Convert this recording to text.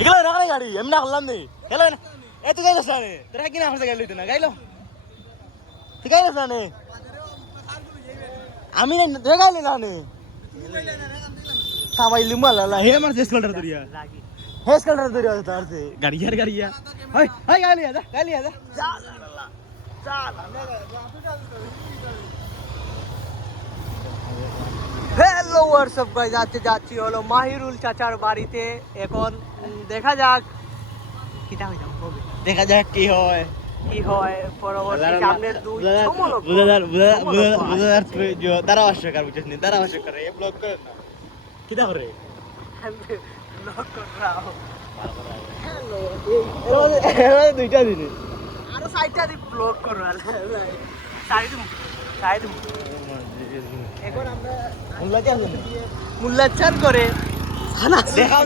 এগুলো না করে গাড়ি এমনি করলাম নি গেলো না এ তুই গাইলো না তোরা কিনা আমার গাইলো না গাইলো তুই গাইলো না আমি না তুই গাইলি না নে সাবাই লিমালা হে আমার জেস কলটার দরিয়া হেস কলটার দরিয়া তার সে গাড়িয়া হাই হাই গাইলি যা চাল হ্যালো হোয়াটসঅ্যাপ গাইস, যাচ্ছি হলো মাহিরুল চাচার বাড়িতে। এখন দেখা যাক কিটা হইতাম হবে, দেখা যাক কি হয় পরবর্তী সামনের দুই সমলোক তারা অস্বীকার বুঝছিস নি তারা অস্বীকার এই ব্লগ করে না কিটা করে ব্লগ করাও। হ্যালো দুইটা দিন আরো সাইডটা দি ব্লগ করবা সাইড এখন আমরা মোল্লা চাল মুল্লাচার করে দেখাও